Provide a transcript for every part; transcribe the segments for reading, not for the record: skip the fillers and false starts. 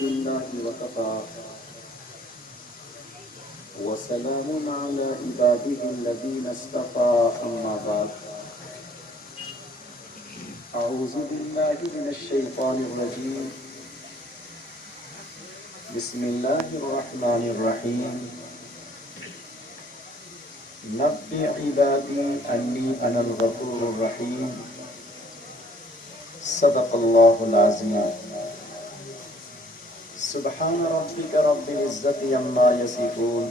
لله وكفى وسلام على عباده الذين اصطفى أما بعد أعوذ بالله من الشيطان الرجيم بسم الله الرحمن الرحيم نبئ عبادي أني أنا الغفور الرحيم صدق الله العظيم سبحان ربك رب العزة عما يصفون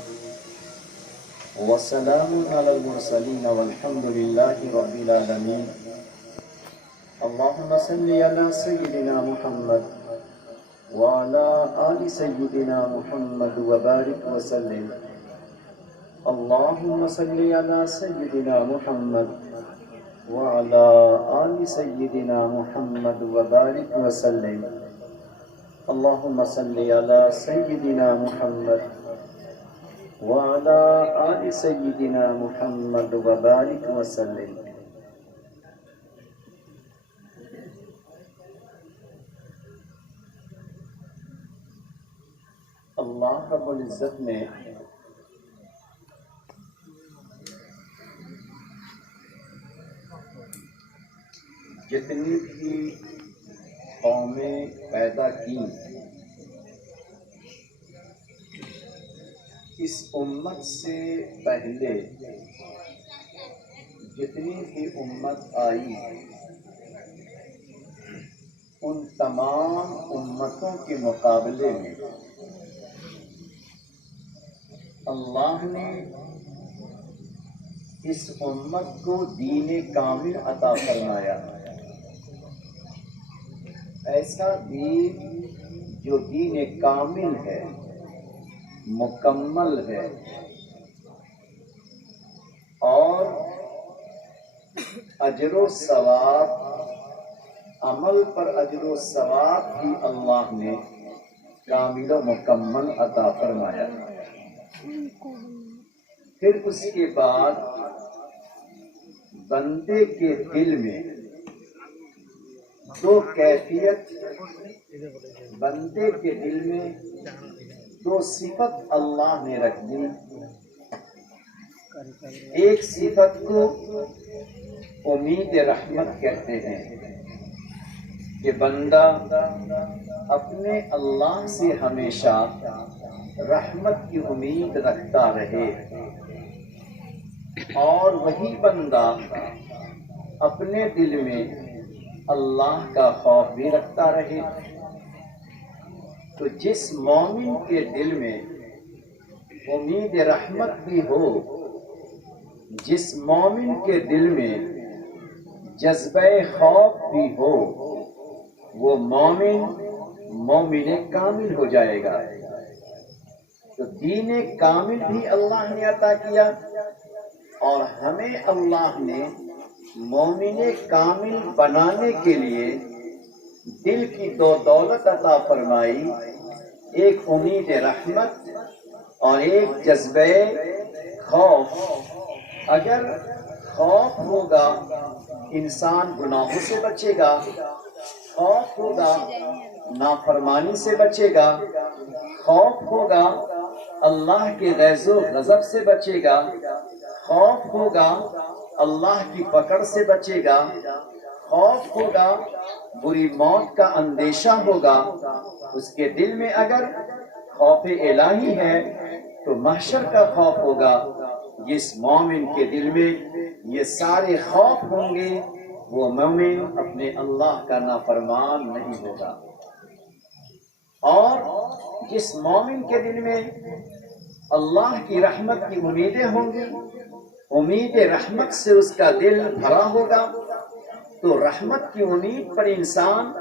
وسلام على المرسلين والحمد لله رب العالمين اللهم صل على سيدنا محمد وعلى آل سيدنا محمد وبارك وسلم اللهم صل على سيدنا محمد وعلى آل سيدنا محمد وبارك وسلم اللهم صل على سيدنا محمد وعلى آل سيدنا محمد وبارك وسلم اللہ رب العزت نے جتنی بھی قومیں پیدا کی اس امت سے پہلے جتنی بھی امت آئی ان تمام امتوں کے مقابلے میں اللہ نے اس امت کو دین کامل عطا فرمایا، ایسا دین جو دین کامل ہے، مکمل ہے، اور اجر و ثواب، عمل پر اجر و ثواب بھی اللہ نے کامل و مکمل عطا فرمایا۔ پھر اس کے بعد بندے کے دل میں دو کیفیت، بندے کے دل میں دو صفت اللہ نے رکھ دی۔ ایک صفت کو امید رحمت کہتے ہیں کہ بندہ اپنے اللہ سے ہمیشہ رحمت کی امید رکھتا رہے، اور وہی بندہ اپنے دل میں اللہ کا خوف بھی رکھتا رہے۔ تو جس مومن کے دل میں امید رحمت بھی ہو، جس مومن کے دل میں جذبہ خوف بھی ہو، وہ مومن کامل ہو جائے گا۔ تو دین کامل بھی اللہ نے عطا کیا، اور ہمیں اللہ نے مومن کامل بنانے کے لیے دل کی دو دولت عطا فرمائی، ایک امید رحمت اور ایک جذبہ خوف۔ اگر خوف ہوگا انسان گناہوں سے بچے گا، خوف ہوگا نافرمانی سے بچے گا، خوف ہوگا اللہ کے غیظ و غضب سے بچے گا، خوف ہوگا اللہ کی پکڑ سے بچے گا، خوف ہوگا بری موت کا اندیشہ ہوگا۔ اس کے دل میں اگر خوف الہی ہے تو محشر کا خوف ہوگا۔ جس مومن کے دل میں یہ سارے خوف ہوں گے وہ مومن اپنے اللہ کا نافرمان نہیں ہوگا۔ اور جس مومن کے دل میں اللہ کی رحمت کی امیدیں ہوں گی، امید رحمت سے اس کا دل بھرا ہوگا، تو رحمت کی امید پر انسان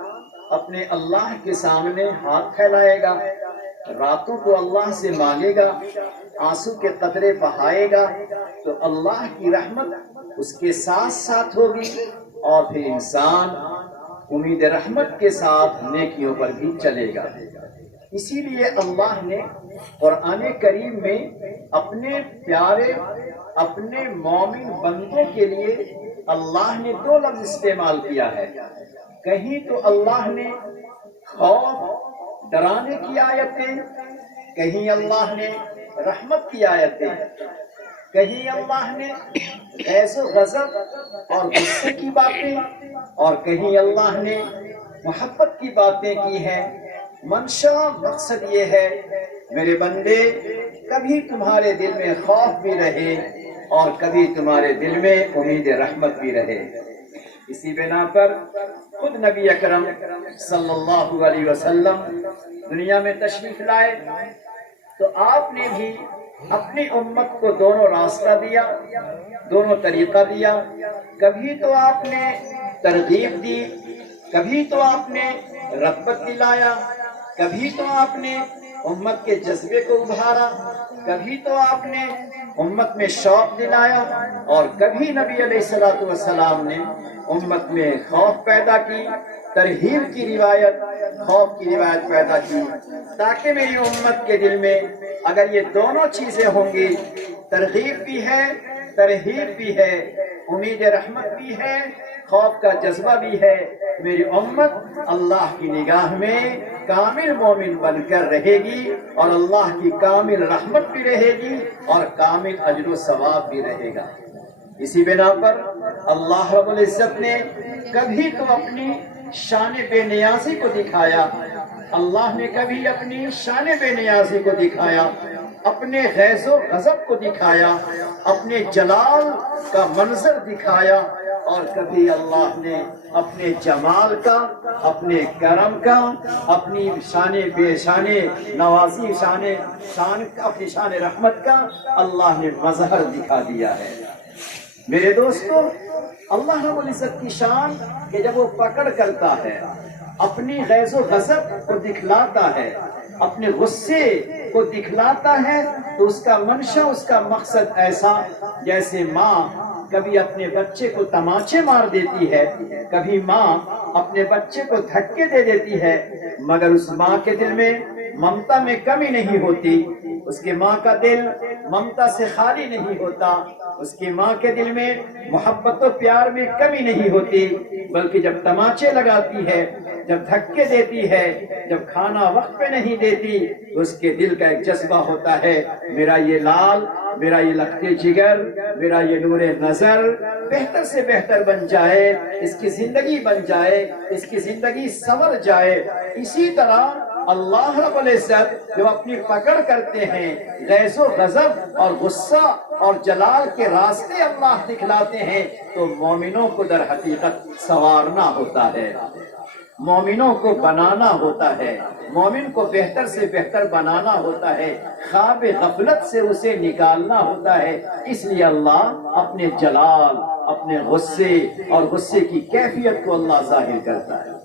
اپنے اللہ کے سامنے ہاتھ پھیلائے گا، راتوں کو اللہ سے مانگے گا، آنسو کے قطرے بہائے گا، تو اللہ کی رحمت اس کے ساتھ ساتھ ہوگی، اور پھر انسان امید رحمت کے ساتھ نیکیوں پر بھی چلے گا۔ اسی لیے اللہ نے قرآن کریم میں اپنے پیارے اپنے مومن بندوں کے لیے اللہ نے دو لفظ استعمال کیا ہے. کہیں تو اللہ نے خوف ڈرانے کی آیتیں، کہیں اللہ نے رحمت کی آیتیں، کہیں اللہ نے غیظ و غضب اور غصے کی باتیں، اور کہیں اللہ نے محبت کی باتیں کی ہیں. منشا مقصد یہ ہے میرے بندے، کبھی تمہارے دل میں خوف بھی رہے اور کبھی تمہارے دل میں امید رحمت بھی رہے. اسی بنا پر خود نبی اکرم صلی اللہ علیہ وسلم دنیا میں تشریف لائے تو آپ نے بھی اپنی امت کو دونوں راستہ دیا، دونوں طریقہ دیا. کبھی تو آپ نے ترغیب دی، کبھی تو آپ نے رغبت دلایا، کبھی تو آپ نے امت کے جذبے کو ابھارا، کبھی تو آپ نے امت میں شوق دلایا، اور کبھی نبی علیہ الصلوۃ والسلام نے امت میں خوف پیدا کی، ترہیب کی روایت، خوف کی روایت پیدا کی، تاکہ میری امت کے دل میں اگر یہ دونوں چیزیں ہوں گی، ترغیب بھی ہے، ترہیب بھی ہے، امید رحمت بھی ہے، خوف کا جذبہ بھی ہے، میری امت اللہ کی نگاہ میں کامل مومن بن کر رہے گی، اور اللہ کی کامل رحمت بھی رہے گی، اور کامل اجر و ثواب بھی رہے گا. اسی بنا پر اللہ رب العزت نے کبھی تو اپنی شان بے نیازی کو دکھایا، اللہ نے کبھی اپنی شان بے نیازی کو دکھایا، اپنے غیظ و غضب کو دکھایا، اپنے جلال کا منظر دکھایا، اور کبھی اللہ نے اپنے جمال کا، اپنے کرم کا، اپنی شان بے شان نوازی، اپنی شان رحمت کا اللہ نے مظہر دکھا دیا ہے. میرے دوستو، اللہ رب العزت کی شان کہ جب وہ پکڑ کرتا ہے، اپنی غیظ و غضب کو دکھلاتا ہے، اپنے غصے کو دکھلاتا ہے، تو اس کا منشا، اس کا مقصد ایسا جیسے ماں کبھی اپنے بچے کو تماچے مار دیتی ہے، کبھی ماں اپنے بچے کو دھکے دے دیتی ہے، مگر اس ماں کے دل میں ممتا میں کمی نہیں ہوتی، اس کے ماں کا دل ممتا سے خالی نہیں ہوتا، اس کی ماں کے دل میں محبت و پیار میں کمی نہیں ہوتی، بلکہ جب تماچے لگاتی ہے، جب دھکے دیتی ہے، جب کھانا وقت پہ نہیں دیتی، تو اس کے دل کا ایک جذبہ ہوتا ہے، میرا یہ لال، میرا یہ لختے جگر، میرا یہ نور نظر بہتر سے بہتر بن جائے، اس کی زندگی بن جائے، اس کی زندگی سنور جائے. اسی طرح اللہ رب العزت جب اپنی پکڑ کرتے ہیں، غیظ و غضب اور غصہ اور جلال کے راستے اللہ دکھلاتے ہیں، تو مومنوں کو در حقیقت سنوارنا ہوتا ہے، مومنوں کو بنانا ہوتا ہے، مومن کو بہتر سے بہتر بنانا ہوتا ہے، خواب غفلت سے اسے نکالنا ہوتا ہے. اس لیے اللہ اپنے جلال، اپنے غصے اور غصے کی کیفیت کو اللہ ظاہر کرتا ہے.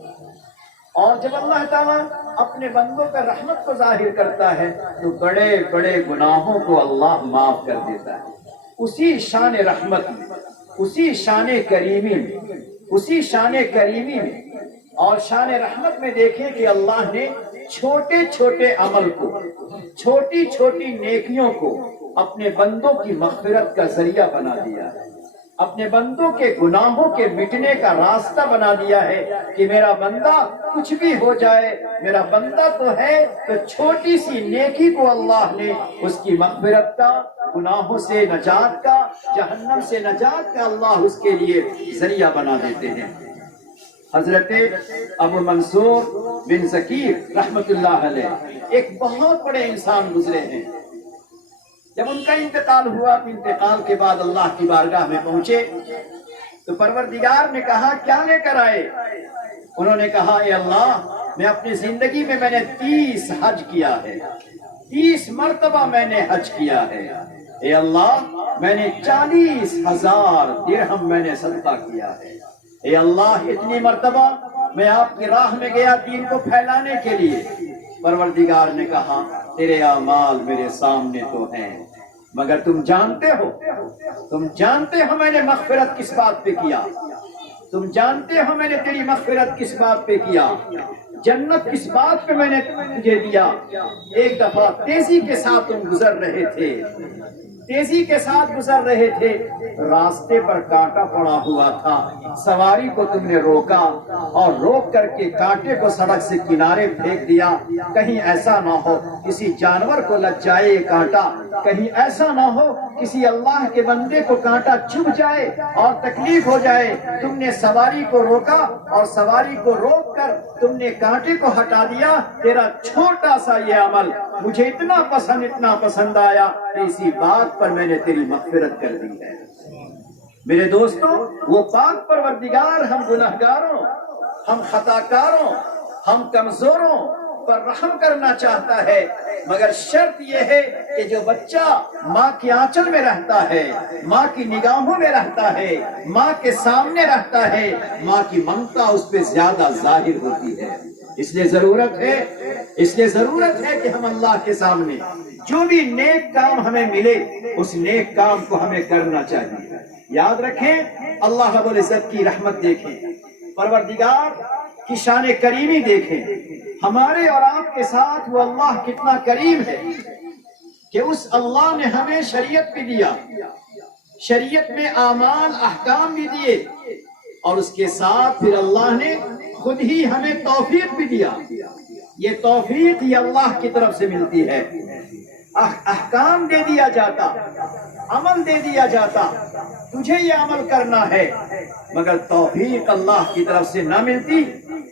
اور جب اللہ تعالیٰ اپنے بندوں پر رحمت کو ظاہر کرتا ہے تو بڑے بڑے گناہوں کو اللہ معاف کر دیتا ہے. اسی شان رحمت میں، اسی شان کریمی میں، اسی شان کریمی میں اور شان رحمت میں دیکھیں کہ اللہ نے چھوٹے چھوٹے عمل کو، چھوٹی چھوٹی نیکیوں کو اپنے بندوں کی مغفرت کا ذریعہ بنا دیا ہے، اپنے بندوں کے گناہوں کے مٹنے کا راستہ بنا دیا ہے کہ میرا بندہ کچھ بھی ہو جائے، میرا بندہ تو ہے، تو چھوٹی سی نیکی کو اللہ نے اس کی مغفرت کا، گناہوں سے نجات کا، جہنم سے نجات کا اللہ اس کے لیے ذریعہ بنا دیتے ہیں. حضرت ابو منصور بن ذکیر رحمت اللہ علیہ ایک بہت بڑے انسان گزرے ہیں. جب ان کا انتقال ہوا تو انتقال کے بعد اللہ کی بارگاہ میں پہنچے تو پروردگار نے کہا کیا لے کر آئے؟ انہوں نے کہا اے اللہ، میں اپنی زندگی میں نے 30 حج کیا ہے، 30 مرتبہ میں نے حج کیا ہے. اے اللہ، میں نے 40,000 درہم میں نے صدقہ کیا ہے. اے اللہ، اتنی مرتبہ میں آپ کی راہ میں گیا دین کو پھیلانے کے لیے. پروردگار نے کہا تیرے اعمال میرے سامنے تو ہیں، مگر تم جانتے ہو میں نے مغفرت کس بات پہ کیا؟ تم جانتے ہو میں نے تیری مغفرت کس بات پہ کیا، جنت کس بات پہ میں نے تجھے دیا۔ ایک دفعہ تیزی کے ساتھ تم گزر رہے تھے، تیزی کے ساتھ گزر رہے تھے، راستے پر کانٹا پڑا ہوا تھا، سواری کو تم نے روکا اور روک کر کے کانٹے کو سڑک سے کنارے پھینک دیا، کہیں ایسا نہ ہو کسی جانور کو لگ جائے یہ کانٹا، کہیں ایسا نہ ہو کسی اللہ کے بندے کو کانٹا چبھ جائے اور تکلیف ہو جائے۔ تم نے سواری کو روکا اور سواری کو روک کر تم نے کانٹے کو ہٹا دیا۔ تیرا چھوٹا سا یہ عمل مجھے اتنا پسند آیا کہ اسی بات پر میں نے تیری مغفرت کر دی ہے۔ میرے دوستوں، وہ پاک پروردگار ہم گناہگاروں، ہم خطاکاروں، ہم کمزوروں پر رحم کرنا چاہتا ہے، مگر شرط یہ ہے کہ جو بچہ ماں کے آنچل میں رہتا ہے، ماں کی نگاہوں میں رہتا ہے، ماں کے سامنے رہتا ہے، ماں کی ممتا اس پہ زیادہ ظاہر ہوتی ہے۔ اس لیے ضرورت ہے کہ ہم اللہ کے سامنے جو بھی نیک کام ہمیں ملے اس نیک کام کو ہمیں کرنا چاہیے۔ یاد رکھیں، اللہ رب العزت کی رحمت دیکھیں، پروردگار کی شان کریمی دیکھیں، ہمارے اور آپ کے ساتھ وہ اللہ کتنا کریم ہے کہ اس اللہ نے ہمیں شریعت بھی دیا، شریعت میں اعمال احکام بھی دیے، اور اس کے ساتھ پھر اللہ نے خود ہی ہمیں توفیق بھی دیا۔ یہ توفیق یہ اللہ کی طرف سے ملتی ہے۔ احکام دے دیا جاتا، عمل دے دیا جاتا، تجھے یہ عمل کرنا ہے، مگر توفیق اللہ کی طرف سے نہ ملتی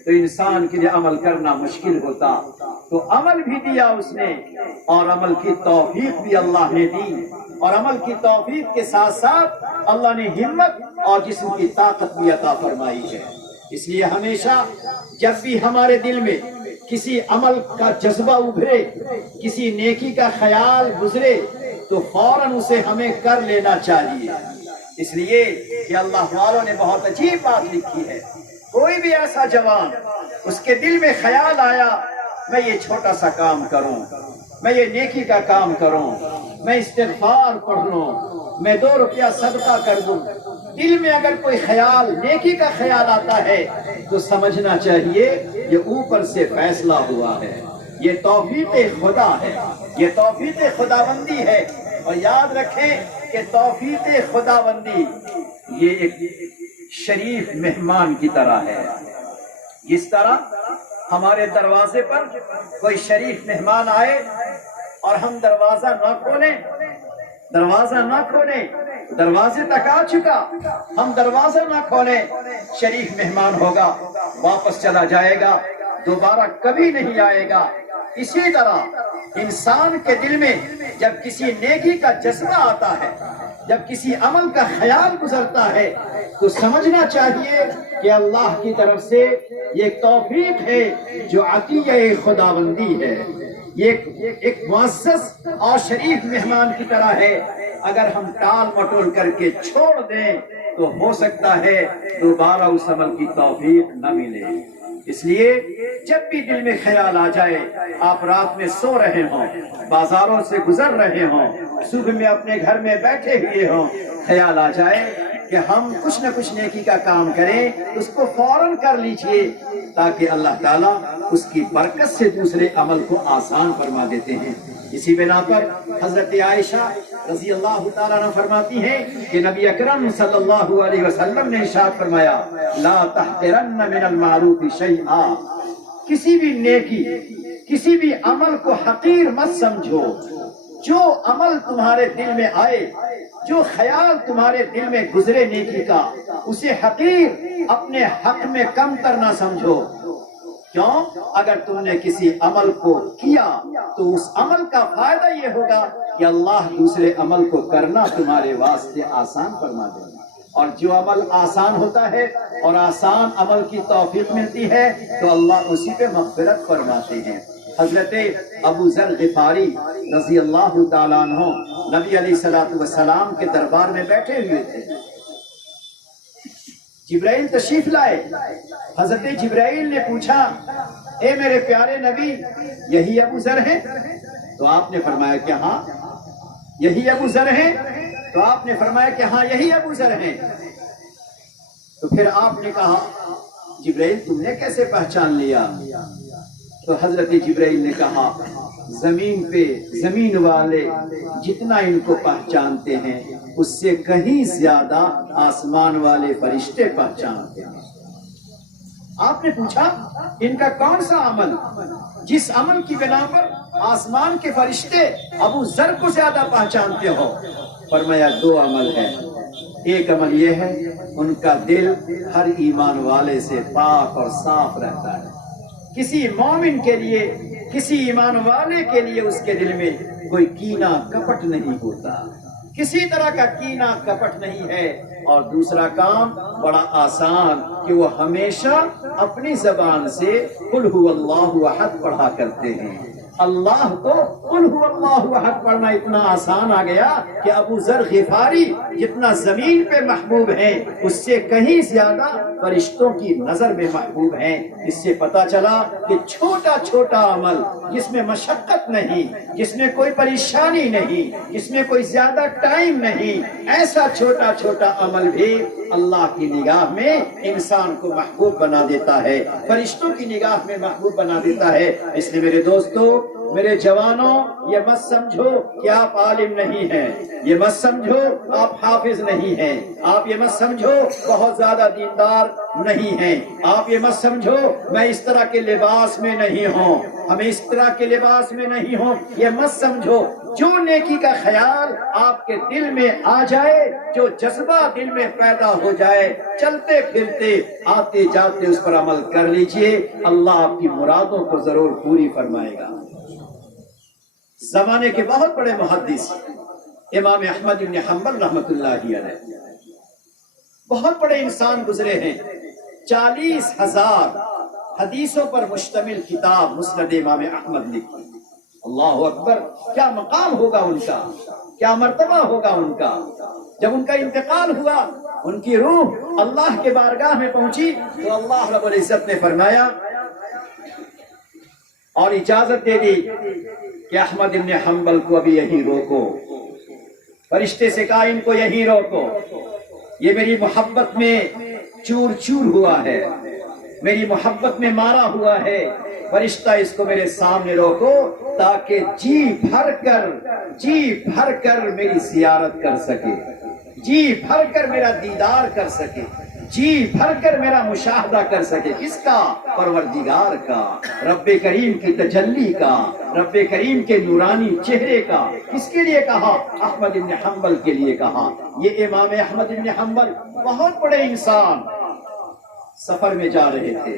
تو انسان کے لیے عمل کرنا مشکل ہوتا۔ تو عمل بھی دیا اس نے، اور عمل کی توفیق بھی اللہ نے دی، اور عمل کی توفیق کے ساتھ ساتھ اللہ نے ہمت اور جسم کی طاقت بھی عطا فرمائی ہے۔ اس لیے ہمیشہ جب بھی ہمارے دل میں کسی عمل کا جذبہ ابھرے، کسی نیکی کا خیال گزرے تو فوراً اسے ہمیں کر لینا چاہیے۔ اس لیے کہ اللہ والوں نے بہت عجیب بات لکھی ہے، کوئی بھی ایسا جوان اس کے دل میں خیال آیا میں یہ چھوٹا سا کام کروں، میں یہ نیکی کا کام کروں، میں استغفار پڑھ لوں، میں 2 روپیہ صدقہ کر دوں، دل میں اگر کوئی خیال نیکی کا خیال آتا ہے تو سمجھنا چاہیے یہ اوپر سے فیصلہ ہوا ہے، یہ توفیق خدا ہے، یہ توفیق خداوندی ہے۔ اور یاد رکھیں کہ توفیق خداوندی یہ ایک شریف مہمان کی طرح ہے۔ اس طرح ہمارے دروازے پر کوئی شریف مہمان آئے اور ہم دروازہ نہ کھولیں، دروازے تک آ چکا، ہم دروازہ نہ کھولیں، شریف مہمان ہوگا، واپس چلا جائے گا، دوبارہ کبھی نہیں آئے گا۔ اسی طرح انسان کے دل میں جب کسی نیکی کا جذبہ آتا ہے، جب کسی عمل کا خیال گزرتا ہے تو سمجھنا چاہیے کہ اللہ کی طرف سے یہ توفیق ہے جو عطیہ خداوندی ہے، یہ ایک معزز اور شریف مہمان کی طرح ہے۔ اگر ہم ٹال مٹول کر کے چھوڑ دیں تو ہو سکتا ہے دوبارہ اس عمل کی توفیق نہ ملے۔ اس لیے جب بھی دل میں خیال آ جائے، آپ رات میں سو رہے ہوں، بازاروں سے گزر رہے ہوں، صبح میں اپنے گھر میں بیٹھے ہوئے ہوں، خیال آ جائے کہ ہم کچھ نہ کچھ نیکی کا کام کریں، اس کو فوراً کر لیجئے تاکہ اللہ تعالیٰ اس کی برکت سے دوسرے عمل کو آسان فرما دیتے ہیں۔ اسی بنا پر حضرت عائشہ رضی اللہ تعالیٰ عنہ فرماتی ہیں کہ نبی اکرم صلی اللہ علیہ وسلم نے ارشاد فرمایا، لا تحقرن من المعروف شیئا، کسی بھی نیکی، کسی بھی عمل کو حقیر مت سمجھو۔ جو عمل تمہارے دل میں آئے، جو خیال تمہارے دل میں گزرے نیکی کا، اسے حقیر، اپنے حق میں کم تر نہ سمجھو۔ کیوں؟ اگر تم نے کسی عمل کو کیا تو اس عمل کا فائدہ یہ ہوگا کہ اللہ دوسرے عمل کو کرنا تمہارے واسطے آسان فرما دے گا، اور جو عمل آسان ہوتا ہے اور آسان عمل کی توفیق ملتی ہے تو اللہ اسی پہ مغفرت فرماتے ہیں۔ حضرت ابو ذر غفاری رضی اللہ تعالیٰ عنہ نبی علیہ الصلوۃ والسلام کے دربار میں بیٹھے ہوئے تھے، جبرائیل تشریف لائے۔ حضرت جبرائیل نے پوچھا، اے میرے پیارے نبی، یہی ابو ذر ہیں؟ تو آپ نے فرمایا کہ ہاں یہی ابو ذر ہیں۔ تو آپ نے فرمایا کہ ہاں یہی ابو ذر ہیں۔ تو پھر آپ نے کہا جبرائیل تم نے کیسے پہچان لیا؟ تو حضرت جبرائیل نے کہا زمین پہ زمین والے جتنا ان کو پہچانتے ہیں اس سے کہیں زیادہ آسمان والے فرشتے پہچانتے ہیں۔ آپ نے پوچھا ان کا کون سا عمل جس عمل کی بنا پر آسمان کے فرشتے ابو ذر کو زیادہ پہچانتے ہو؟ فرمایا دو عمل ہے۔ ایک عمل یہ ہے ان کا دل ہر ایمان والے سے پاک اور صاف رہتا ہے۔ کسی مومن کے لیے، کسی ایمان والے کے لیے اس کے دل میں کوئی کینہ کپٹ نہیں ہوتا، کسی طرح کا کینہ کپٹ نہیں ہے۔ اور دوسرا کام بڑا آسان کہ وہ ہمیشہ اپنی زبان سے قل هو اللہ احد پڑھا کرتے ہیں۔ اللہ کو قل هو اللہ احد پڑھنا اتنا آسان آ گیا کہ ابو ذر غفاری جتنا زمین پہ محبوب ہیں اس سے کہیں زیادہ فرشتوں کی نظر میں محبوب ہیں۔ اس سے پتا چلا کہ چھوٹا چھوٹا عمل جس میں مشقت نہیں، جس میں کوئی پریشانی نہیں، جس میں کوئی زیادہ ٹائم نہیں، ایسا چھوٹا چھوٹا عمل بھی اللہ کی نگاہ میں انسان کو محبوب بنا دیتا ہے، فرشتوں کی نگاہ میں محبوب بنا دیتا ہے۔ اس لیے میرے دوستو، میرے جوانوں، یہ مت سمجھو کہ آپ عالم نہیں ہیں، یہ مت سمجھو آپ حافظ نہیں ہیں، آپ یہ مت سمجھو بہت زیادہ دیندار نہیں ہیں، آپ یہ مت سمجھو میں اس طرح کے لباس میں نہیں ہوں، ہمیں اس طرح کے لباس میں نہیں ہوں، یہ مت سمجھو۔ جو نیکی کا خیال آپ کے دل میں آ جائے، جو جذبہ دل میں پیدا ہو جائے، چلتے پھرتے آتے جاتے اس پر عمل کر لیجئے، اللہ آپ کی مرادوں کو ضرور پوری فرمائے گا۔ زمانے کے بہت بڑے محدث امام احمد بن حنبل رحمۃ اللہ علیہ بہت بڑے انسان گزرے ہیں، 40,000 حدیثوں پر مشتمل کتاب مسند امام احمد لکھی۔ اللہ اکبر، کیا مقام ہوگا ان کا، کیا مرتبہ ہوگا ان کا۔ جب ان کا انتقال ہوا، ان کی روح اللہ کے بارگاہ میں پہنچی تو اللہ رب العزت نے فرمایا اور اجازت دے دی کہ احمد بن حنبل کو ابھی یہیں روکو۔ فرشتے سے کہا ان کو یہیں روکو، یہ میری محبت میں چور چور ہوا ہے، میری محبت میں مارا ہوا ہے، فرشتہ اس کو میرے سامنے روکو تاکہ جی بھر کر میری زیارت کر سکے، جی بھر کر میرا دیدار کر سکے، جی بھر کر میرا مشاہدہ کر سکے۔ کس کا؟ پروردگار کا، رب کریم کی تجلی کا، رب کریم کے نورانی چہرے کا۔ کس کے لیے کہا؟ احمد بن حنبل کے لیے کہا۔ یہ امام احمد بن حنبل بہت بڑے انسان سفر میں جا رہے تھے،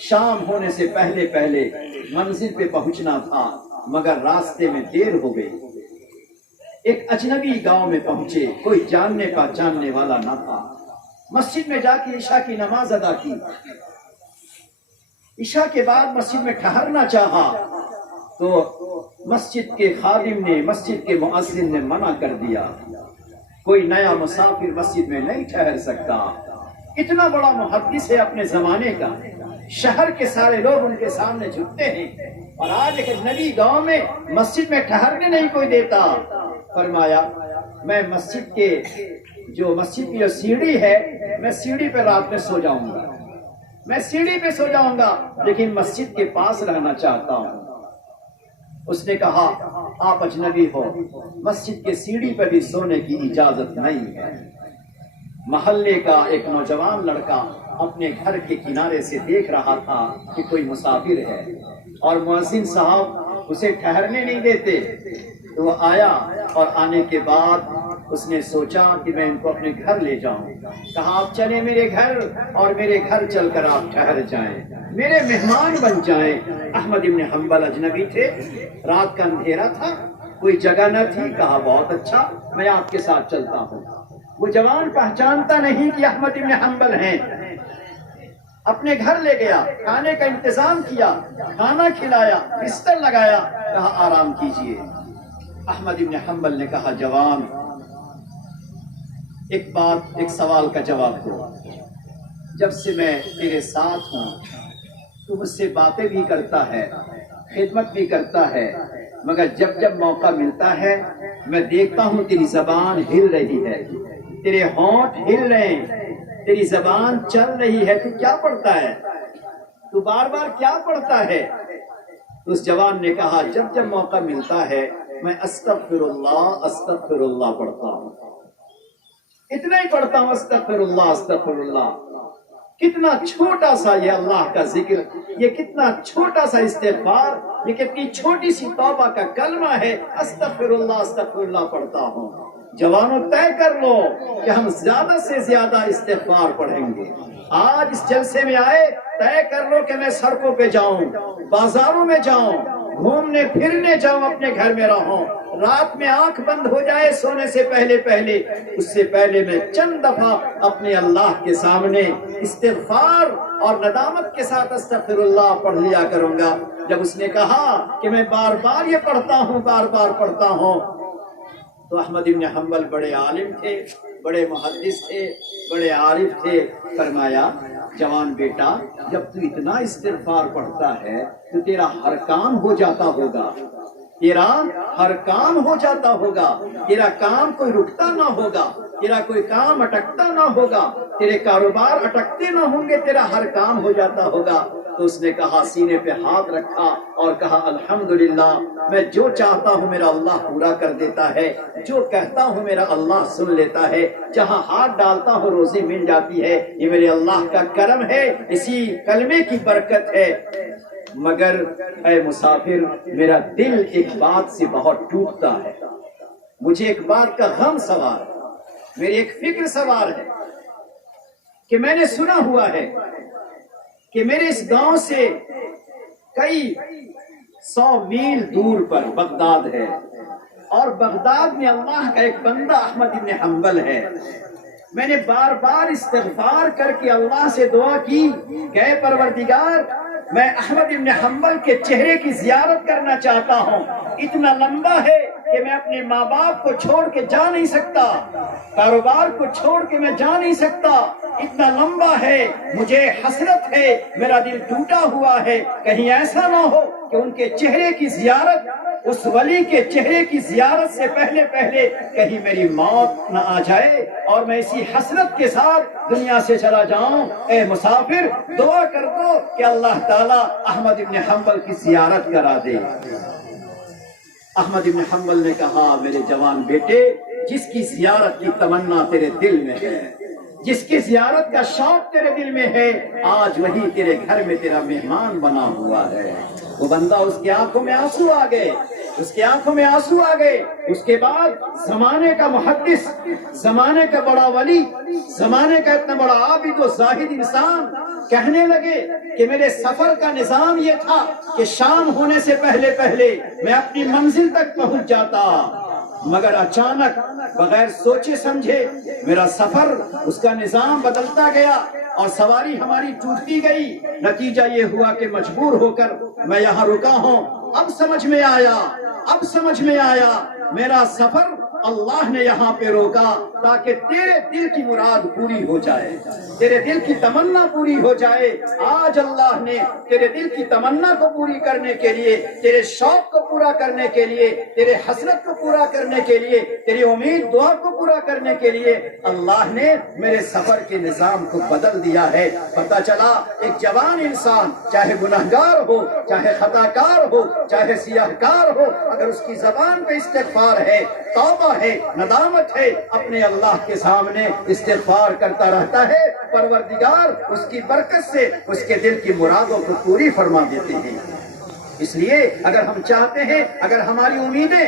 شام ہونے سے پہلے پہلے منزل پہ پہنچنا تھا، مگر راستے میں دیر ہو گئی۔ ایک اجنبی گاؤں میں پہنچے، کوئی جاننے پہچاننے والا نہ تھا۔ مسجد میں جا کے عشاء کی نماز ادا کی، عشاء کے بعد مسجد میں ٹھہرنا چاہا تو مسجد کے خادم نے، مسجد کے مؤذن نے منع کر دیا، کوئی نیا مسافر مسجد میں نہیں ٹھہر سکتا۔ اتنا بڑا محدث ہے اپنے زمانے کا، شہر کے سارے لوگ ان کے سامنے جھکتے ہیں، اور آج ایک اجنبی گاؤں میں مسجد میں ٹھہرنے نہیں کوئی دیتا۔ فرمایا میں مسجد کی جو سیڑھی ہے، میں سیڑھی پہ رات میں سو جاؤں گا، میں سیڑھی پہ سو جاؤں گا، لیکن مسجد کے پاس رہنا چاہتا ہوں۔ اس نے کہا آپ اجنبی ہو، مسجد کے سیڑھی پہ بھی سونے کی اجازت نہیں ہے۔ محلے کا ایک نوجوان لڑکا اپنے گھر کے کنارے سے دیکھ رہا تھا کہ کوئی مسافر ہے اور مؤذن صاحب اسے ٹھہرنے نہیں دیتے، تو وہ آیا، اور آنے کے بعد اس نے سوچا کہ میں ان کو اپنے گھر لے جاؤں۔ کہا آپ چلیں میرے گھر، اور میرے گھر چل کر آپ ٹھہر جائیں، میرے مہمان بن جائیں۔ احمد بن حنبل اجنبی تھے، رات کا اندھیرا تھا، کوئی جگہ نہ تھی۔ کہا بہت اچھا، میں آپ کے ساتھ چلتا ہوں۔ وہ جوان پہچانتا نہیں کہ احمد بن حنبل ہیں، اپنے گھر لے گیا، کھانے کا انتظام کیا، کھانا کھلایا، بستر لگایا، کہا آرام کیجئے۔ احمد بن حنبل نے کہا جوان ایک سوال کا جواب دو، جب سے میں تیرے ساتھ ہوں تو مجھ سے باتیں بھی کرتا ہے، خدمت بھی کرتا ہے، مگر جب موقع ملتا ہے میں دیکھتا ہوں تیری زبان ہل رہی ہے، تیرے ہونٹ ہل رہے ہیں، تیری زبان چل رہی ہے، تو کیا پڑھتا ہے؟ تو بار بار کیا پڑھتا ہے؟ اس جوان نے کہا جب جب موقع ملتا ہے میں استغفر اللہ پڑھتا ہوں، اتنا ہی پڑھتا ہوں، استغفر اللہ۔ کتنا چھوٹا سا یہ اللہ کا ذکر، یہ کتنا چھوٹا سا استغفار، یہ کتنی چھوٹی سی توبہ کا کلمہ ہے، استغفر اللہ پڑھتا ہوں۔ جوانوں طے کر لو کہ ہم زیادہ سے زیادہ استغفار پڑھیں گے۔ آج اس جلسے میں آئے، طے کر لو کہ میں سڑکوں پہ جاؤں، بازاروں میں جاؤں، گھومنے پھرنے جاؤں، اپنے گھر میں رہوں، رات میں آنکھ بند ہو جائے سونے سے پہلے اس سے پہلے میں چند دفعہ اپنے اللہ کے سامنے استغفار اور ندامت کے ساتھ استغفر اللہ پڑھ لیا کروں گا۔ جب اس نے کہا کہ میں بار بار یہ پڑھتا ہوں، بار بار پڑھتا ہوں، تو احمد بن حنبل بڑے عالم تھے، بڑے محدث تھے، بڑے عارف تھے۔ فرمایا جوان بیٹا، جب تو اتنا استغفار پڑھتا ہے تو تیرا ہر کام ہو جاتا ہوگا، تیرا ہر کام ہو جاتا ہوگا، تیرا کام کوئی رکتا نہ ہوگا، تیرا کوئی کام اٹکتا نہ ہوگا، تیرے کاروبار اٹکتے نہ ہوں گے، تیرا ہر کام ہو جاتا ہوگا۔ تو اس نے کہا، سینے پہ ہاتھ رکھا اور کہا الحمدللہ، میں جو چاہتا ہوں میرا اللہ پورا کر دیتا ہے، جو کہتا ہوں میرا اللہ سن لیتا ہے، جہاں ہاتھ ڈالتا ہوں روزی مل جاتی ہے، یہ میرے اللہ کا کرم ہے، اسی کلمے کی برکت ہے۔ مگر اے مسافر، میرا دل ایک بات سے بہت ٹوٹتا ہے، مجھے ایک بات کا غم سوار ہے، میری ایک فکر سوار ہے کہ میں نے سنا ہوا ہے کہ میرے اس گاؤں سے کئی 100 میل دور پر بغداد ہے، اور بغداد میں اللہ کا ایک بندہ احمد بن حنبل ہے۔ میں نے بار بار استغفار کر کے اللہ سے دعا کی کہ اے پروردگار، میں احمد بن حنبل کے چہرے کی زیارت کرنا چاہتا ہوں، اتنا لمبا ہے کہ میں اپنے ماں باپ کو چھوڑ کے جا نہیں سکتا، کاروبار کو چھوڑ کے میں جا نہیں سکتا، اتنا لمبا ہے، مجھے حسرت ہے، میرا دل ٹوٹا ہوا ہے، کہیں ایسا نہ ہو کہ ان کے چہرے کی زیارت، اس ولی کے چہرے کی زیارت سے پہلے کہیں میری موت نہ آ جائے اور میں اسی حسرت کے ساتھ دنیا سے چلا جاؤں۔ اے مسافر، دعا کر دو کہ اللہ تعالیٰ احمد بن حنبل کی زیارت کرا دے۔ احمد بن حنبل نے کہا، میرے جوان بیٹے، جس کی زیارت کی تمنا تیرے دل میں ہے، جس کی زیارت کا شوق تیرے دل میں ہے، آج وہی تیرے گھر میں تیرا مہمان بنا ہوا ہے۔ وہ بندہ، اس کی آنکھوں میں آنسو آ گئے، اس کی آنکھوں میں آنسو آ گئے۔ اس کے بعد زمانے کا محدث، زمانے کا بڑا ولی، زمانے کا اتنا بڑا عابد و زاہد انسان کہنے لگے کہ میرے سفر کا نظام یہ تھا کہ شام ہونے سے پہلے میں اپنی منزل تک پہنچ جاتا، مگر اچانک بغیر سوچے سمجھے میرا سفر، اس کا نظام بدلتا گیا اور سواری ہماری ٹوٹتی گئی۔ نتیجہ یہ ہوا کہ مجبور ہو کر میں یہاں رکا ہوں۔ اب سمجھ میں آیا میرا سفر اللہ نے یہاں پہ روکا تاکہ تیرے دل کی مراد پوری ہو جائے، تیرے دل کی تمنا پوری ہو جائے۔ آج اللہ نے تیرے دل کی تمنا کو پوری کرنے کے لیے، تیرے شوق کو پورا کرنے کے لیے، تیرے حسرت کو پورا کرنے کے لیے، تیری امید دعا کو پورا کرنے کے لیے اللہ نے میرے سفر کے نظام کو بدل دیا ہے۔ پتہ چلا ایک جوان انسان، چاہے گنہگار ہو، چاہے خطا کار ہو، چاہے سیاہ کار ہو، اگر اس کی زبان پہ استغفار ہے، توبہ ہے، ندامت ہے، اپنے اللہ کے سامنے استغفار کرتا رہتا ہے، پروردگار اس کی برکت سے اس کے دل کی مرادوں کو پوری فرما دیتے ہیں۔ اس لیے اگر ہم چاہتے ہیں، اگر ہماری امیدیں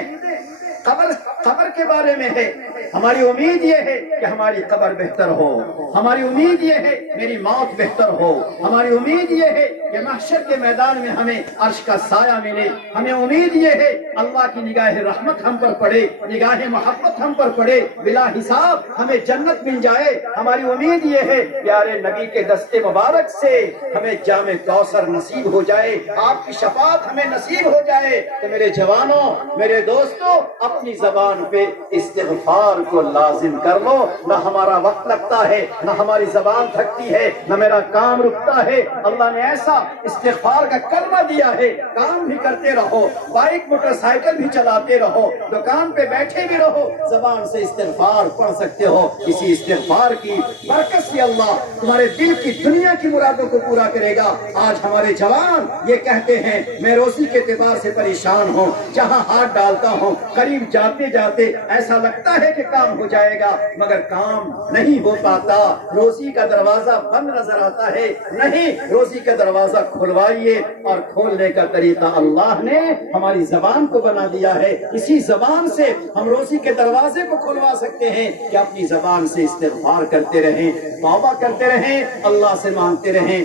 قبر کے بارے میں ہے، ہماری امید یہ ہے کہ ہماری قبر بہتر ہو، ہماری امید یہ ہے میری موت بہتر ہو، ہماری امید یہ ہے کہ محشر کے میدان میں ہمیں عرش کا سایہ ملے، ہمیں امید یہ ہے اللہ کی نگاہ رحمت ہم پر پڑے، نگاہ محبت ہم پر پڑے، بلا حساب ہمیں جنت مل جائے۔ ہماری امید یہ ہے پیارے نبی کے دستے مبارک سے ہمیں جام کوثر نصیب ہو جائے، آپ کی شفاعت ہمیں نصیب ہو جائے۔ تو میرے جوانوں، میرے دوستوں، اپنی زبان زبان پہ استغفار کو لازم کر لو. نہ ہمارا وقت لگتا ہے، نہ ہماری زبان تھکتی ہے، نہ میرا کام رکتا ہے. اللہ نے ایسا استغفار کا کلمہ دیا ہے، کام بھی کرتے رہو، بائک موٹر سائیکل بھی چلاتے رہو، دکان پہ بیٹھے بھی رہو، زبان سے استغفار پڑھ سکتے ہو. اسی استغفار کی برکت سے اللہ تمہارے دل کی دنیا کی مرادوں کو پورا کرے گا. آج ہمارے جوان یہ کہتے ہیں میں روزی کے اعتبار سے پریشان ہوں، جہاں ہاتھ ڈالتا ہوں قریب جاتے جاتے ایسا لگتا ہے کہ کام ہو جائے گا، مگر کام نہیں ہو پاتا. روزی کا دروازہ بند نظر آتا ہے. نہیں، روزی کا دروازہ کھلوائیے، اور کھولنے کا طریقہ اللہ نے ہماری زبان کو بنا دیا ہے. اسی زبان سے ہم روزی کے دروازے کو کھلوا سکتے ہیں کہ اپنی زبان سے استغفار کرتے رہیں، توبہ کرتے رہیں، اللہ سے مانگتے رہیں.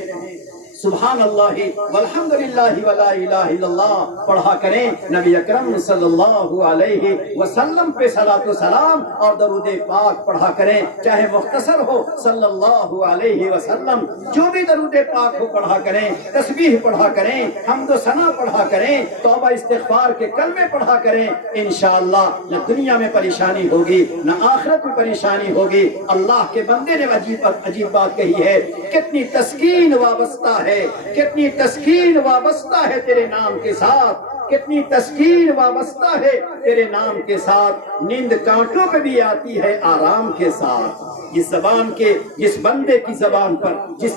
سبحان اللہ والحمدللہ ولا الہ الا اللہ پڑھا کریں. نبی اکرم صلی اللہ علیہ وسلم پہ صلاۃ و سلام اور درود پاک پڑھا کریں، چاہے مختصر ہو صلی اللہ علیہ وسلم. جو بھی درود پاک ہو پڑھا کریں، تسبیح پڑھا کریں، حمد و ثنا پڑھا کریں، توبہ استغفار کے کلمے پڑھا کریں. انشاءاللہ نہ دنیا میں پریشانی ہوگی، نہ آخرت میں پریشانی ہوگی. اللہ کے بندے نے عجیب بات کہی ہے، کتنی تسکین وابستہ ہے، کتنی تسکین وابستہ ہے تیرے نام کے ساتھ، کتنی تسکین وابستہ ہے تیرے نام کے ساتھ. نیند کانٹوں پہ بھی آتی ہے آرام کے ساتھ. جس زبان کے، جس بندے کی زبان پر، جس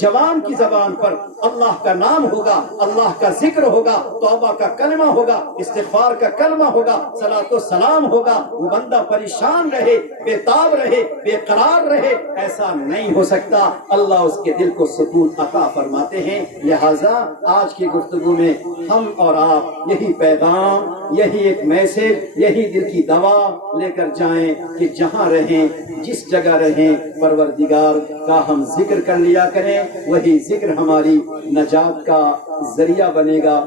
جوان کی زبان پر اللہ کا نام ہوگا، اللہ کا ذکر ہوگا، توبہ کا کلمہ ہوگا، استغفار کا کلمہ ہوگا، صلاۃ و سلام ہوگا، وہ بندہ پریشان رہے، بے تاب رہے، بے قرار رہے، ایسا نہیں ہو سکتا. اللہ اس کے دل کو سکون عطا فرماتے ہیں. لہٰذا آج کی گفتگو میں ہم اور آپ یہی پیغام، یہی ایک میسج، یہی دل کی دوا لے کر جائیں کہ جہاں رہیں، جس جگہ رہیں، پروردگار کا ہم ذکر کر لیا کریں. وہی ذکر ہماری نجات کا ذریعہ بنے گا.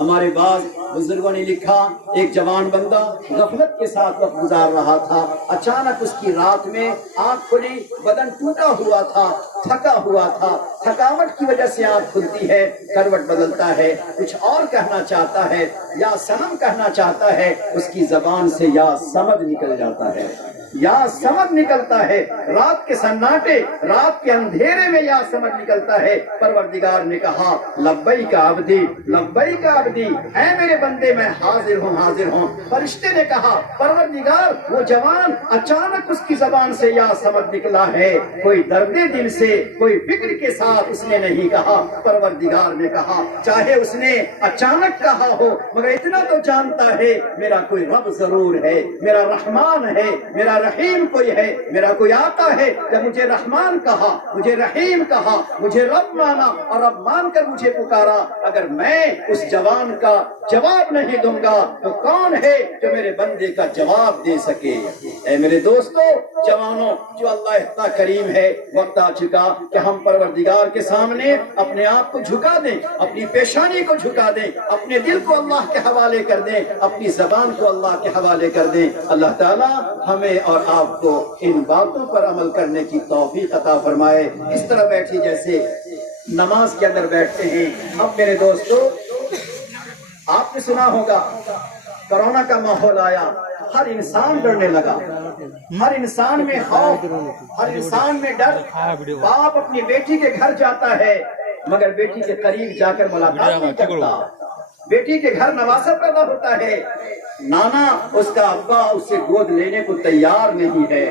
ہمارے بعض بزرگوں نے لکھا، ایک جوان بندہ غفلت کے ساتھ وقت گزار رہا تھا. اچانک اس کی رات میں آنکھ کھلی، بدن ٹوٹا ہوا تھا، تھکا ہوا تھا. تھکاوٹ کی وجہ سے آنکھ کھلتی ہے، کروٹ بدلتا ہے، کچھ اور کہنا چاہتا ہے، یا صنم کہنا چاہتا ہے، اس کی زبان سے یا صمد نکل جاتا ہے، یا سمجھ نکلتا ہے. رات کے سناٹے، رات کے اندھیرے میں یا سمجھ نکلتا ہے. پروردگار نے کہا لبیک عبدی، لبیک عبدی، اے میرے بندے میں حاضر ہوں، حاضر ہوں. فرشتے نے کہا پروردگار وہ جوان اچانک اس کی زبان سے یا سمجھ نکلا ہے، کوئی درد دل سے، کوئی فکر کے ساتھ اس نے نہیں کہا. پروردگار نے کہا چاہے اس نے اچانک کہا ہو، مگر اتنا تو جانتا ہے میرا کوئی رب ضرور ہے، میرا رحمان ہے، میرا رحیم کوئی ہے، میرا کوئی آقا ہے. جب مجھے رحمان کہا، مجھے رحیم کہا، مجھے رب مانا اور رب مان کر مجھے پکارا، اگر میں اس جوان کا جواب نہیں دوں گا تو کون ہے جو میرے بندے کا جواب دے سکے؟ اے میرے دوستو، جوانوں، جو اللہ اتنا کریم ہے، وقت آ چکا کہ ہم پروردگار کے سامنے اپنے آپ کو جھکا دیں، اپنی پیشانی کو جھکا دیں، اپنے دل کو اللہ کے حوالے کر دیں، اپنی زبان کو اللہ کے حوالے کر دیں. اللہ تعالیٰ ہمیں اور آپ کو ان باتوں پر عمل کرنے کی توفیق عطا فرمائے. اس طرح بیٹھی جیسے نماز کے اندر بیٹھتے ہیں. اب میرے دوستو، آپ نے سنا ہوگا کرونا کا ماحول آیا، ہر انسان ڈرنے لگا، ہر انسان میں خوف، ہر انسان میں ڈر. باپ اپنی بیٹی کے گھر جاتا ہے مگر بیٹی کے قریب جا کر ملاقات نہیں کرتا. بیٹی کے گھر نواسا پیدا ہوتا ہے، نانا اس کا ابا اسے گود لینے کو تیار نہیں ہے.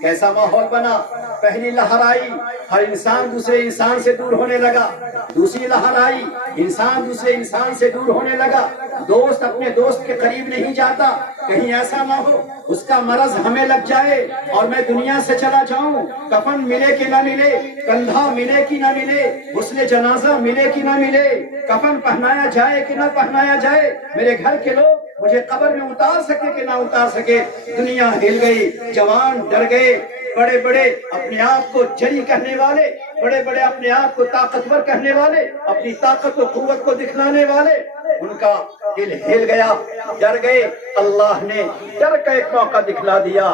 کیسا ماحول بنا؟ پہلی لہر آئی، ہر انسان دوسرے انسان سے دور ہونے لگا. دوسری لہر آئی، انسان دوسرے انسان سے دور ہونے لگا. دوست اپنے دوست کے قریب نہیں جاتا، کہیں ایسا نہ ہو اس کا مرض ہمیں لگ جائے اور میں دنیا سے چلا جاؤں. کفن ملے کہ نہ ملے، کندھا ملے کہ نہ ملے، غسل جنازہ ملے کہ نہ ملے، کفن پہنایا جائے کہ نہ پہنایا جائے، میرے گھر کے لوگ مجھے قبر میں اتار سکے کہ نہ اتار سکے. دنیا ہل گئی، جوان ڈر گئے. بڑے بڑے اپنے آپ کو جری کہنے والے، بڑے بڑے اپنے آپ کو طاقتور کہنے والے، اپنی طاقت و قوت کو دکھلانے والے، ان کا دل ہل گیا، ڈر گئے. اللہ نے ڈر کا ایک موقع دکھلا دیا،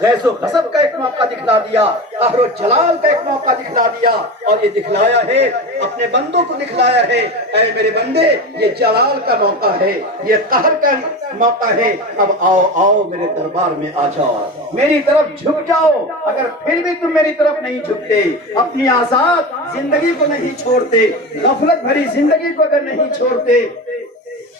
غیظ و غضب کا ایک موقع دکھلا دیا، قہر و جلال کا ایک موقع دکھلا دیا، اور یہ دکھلایا ہے اپنے بندوں کو دکھلایا ہے، اے میرے بندے یہ جلال کا موقع ہے، یہ قہر کا موقع ہے، اب آؤ آؤ میرے دربار میں آ جاؤ، میری طرف جھک جاؤ۔ اگر پھر بھی تم میری طرف نہیں جھکتے، اپنی آزاد زندگی کو نہیں چھوڑتے، غفلت بھری زندگی کو اگر نہیں چھوڑتے،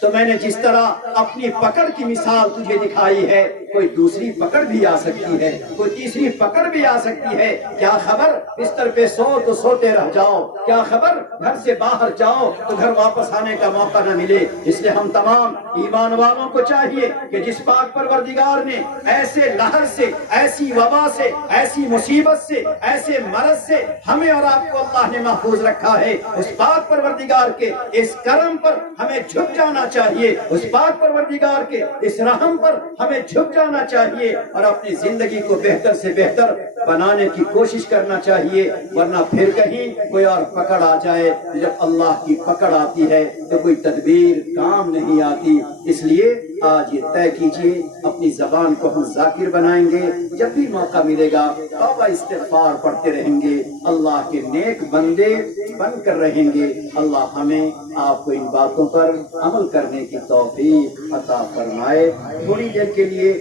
تو میں نے جس طرح اپنی پکڑ کی مثال تجھے دکھائی ہے، کوئی دوسری پکڑ بھی آ سکتی ہے، کوئی تیسری پکڑ بھی آ سکتی ہے۔ کیا خبر بستر پہ سو تو سوتے رہ جاؤ، کیا خبر گھر سے باہر جاؤ تو گھر واپس آنے کا موقع نہ ملے۔ اس لیے ہم تمام ایمان والوں کو چاہیے کہ جس پاک پروردگار نے ایسے لہر سے، ایسی وبا سے، ایسی مصیبت سے، ایسے مرض سے ہمیں اور آپ کو اللہ نے محفوظ رکھا ہے، اس پاک پروردگار کے اس کرم پر ہمیں جھک جانا چاہیے، اس پاک پروردگار کے اس رحم پر ہمیں جھک جانا چاہیے اور اپنی زندگی کو بہتر سے بہتر بنانے کی کوشش کرنا چاہیے، ورنہ پھر کہیں کوئی اور پکڑ آ جائے۔ جب اللہ کی پکڑ آتی ہے تو کوئی تدبیر کام نہیں آتی۔ اس لیے آج یہ طے کیجیے اپنی زبان کو ہم ذاکر بنائیں گے، جب بھی موقع ملے گا توبہ استغفار پڑھتے رہیں گے، اللہ کے نیک بندے بن کر رہیں گے۔ اللہ ہمیں آپ کو ان باتوں پر عمل کرنے کی توفیق عطا فرمائے۔ تھوڑی دیر کے لیے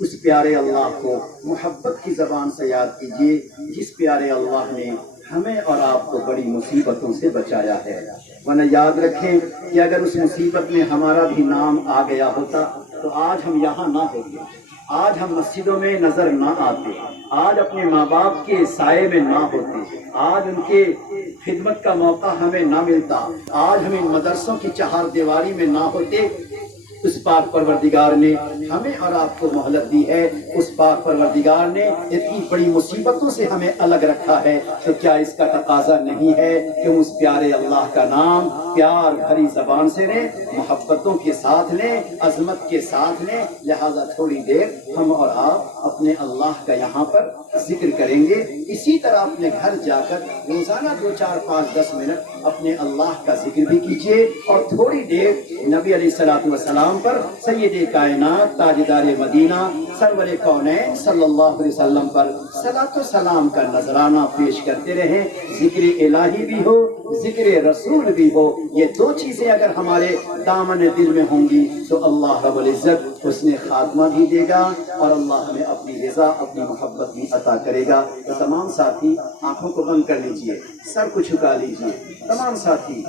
اس پیارے اللہ کو محبت کی زبان سے یاد کیجیے جس پیارے اللہ نے ہمیں اور آپ کو بڑی مصیبتوں سے بچایا ہے، ورنہ یاد رکھیں کہ اگر اس مصیبت میں ہمارا بھی نام آ گیا ہوتا تو آج ہم یہاں نہ ہوتے، آج ہم مسجدوں میں نظر نہ آتے، آج اپنے ماں باپ کے سائے میں نہ ہوتے، آج ان کے خدمت کا موقع ہمیں نہ ملتا، آج ہم ان مدرسوں کی چہار دیواری میں نہ ہوتے۔ اس پاک پروردگار نے ہمیں اور آپ کو مہلت دی ہے، اس پاک پروردگار نے اتنی بڑی مصیبتوں سے ہمیں الگ رکھا ہے، تو کیا اس کا تقاضا نہیں ہے کہ اس پیارے اللہ کا نام پیار بھری زبان سے لیں، محبتوں کے ساتھ لیں، عظمت کے ساتھ لیں۔ لہذا تھوڑی دیر ہم اور آپ اپنے اللہ کا یہاں پر ذکر کریں گے۔ اسی طرح اپنے گھر جا کر روزانہ 2 4 5 10 منٹ اپنے اللہ کا ذکر بھی کیجیے، اور تھوڑی دیر نبی علیہ الصلوۃ والسلام پر، سید کائنات تاجدار مدینہ سرور کونین صلی اللہ علیہ وسلم پر صلاۃ و سلام کا نذرانہ پیش کرتے رہیں۔ ذکر الہی بھی ہو، ذکر رسول بھی ہو، یہ دو چیزیں اگر ہمارے دامن دل میں ہوں گی تو اللہ رب العزت اس نے خاتمہ بھی دے گا اور اللہ ہمیں اپنی رضا، اپنی محبت بھی عطا کرے گا۔ تو تمام ساتھی آنکھوں کو بند کر لیجئے، سر کو جھکا لیجئے۔ تمام ساتھی